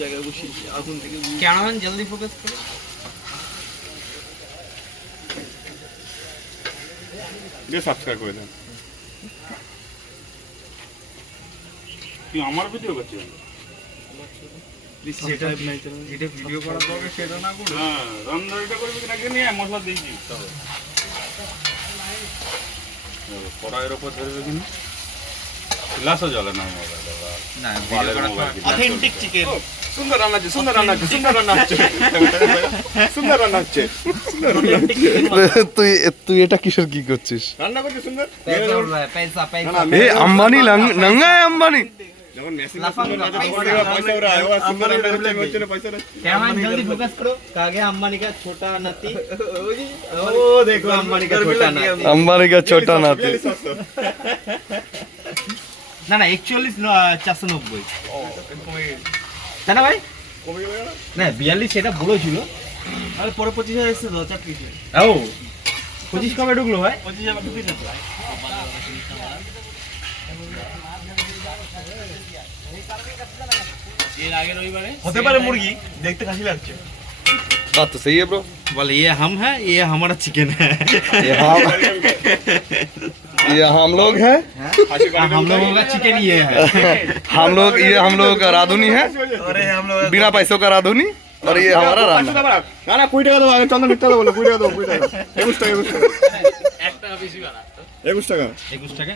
জায়গায় বসিয়েছি আগুন থেকে कैमरामैन जल्दी फोकस करो দিয়ে সাবস্ক্রাইব করে দেন। তুই আমার ভিডিও করছিস? যেটা ভিডিও করা দরকার সেটা না করে হ্যাঁ, রান্নাটা করবি কিনা কি নিয়ে মশলা দিয়েছি তবে কড়াইয়ের ওপর ধরবে কিনা গ্লাসও জ্বলে না মোবাইল না ভিডিও করা অথেন্টিক চিকেন সুন্দর রান্না হচ্ছে সুন্দর রান্না হচ্ছে সুন্দর রান্না হচ্ছে সুন্দর রান্না হচ্ছে তুই এটা কিসের কি করছিস? রান্না করছে সুন্দর पैसा এ আম্বানি নঙ্গা আম্বানি যখন মেশিন লাফাঙ্গা, পয়সা ওরা আয় সুন্দর রান্না হচ্ছে হচ্ছে না পয়সা कैमरामैन जल्दी फोकस करो कहा गया अंबानी का छोटा नाती ओ देखो अंबानी का छोटा नाती আম্বানি কা ছোটা নাতি না না 41 490 তাই না ভাই না 42 সেটা বলেছিল আর পরে 25,000 এসেছে তো 4 পিসে ও 25 কবে ঢুকলো ভাই 25,000 ঢুকেছে তো এর আগের রবিবারে হতে পারে মুরগি দেখতে খাসি লাগছে बात तो सही है ब्रो। बोले ये हम है ये हमारा चिकन है ये हम लोग हैं हम लोगों का चिकन ये है हम लोग का राधुनी है अरे हम लोग बिना पैसों का राधुनी और ये हमारा राना না না 20 টাকা দাও আগে চন্দন মিথ্যা বলো 20 টাকা দাও 20 টাকা 21 টাকা 21 টাকা একটা বেশি বাড়া 21 টাকা 21 টাকা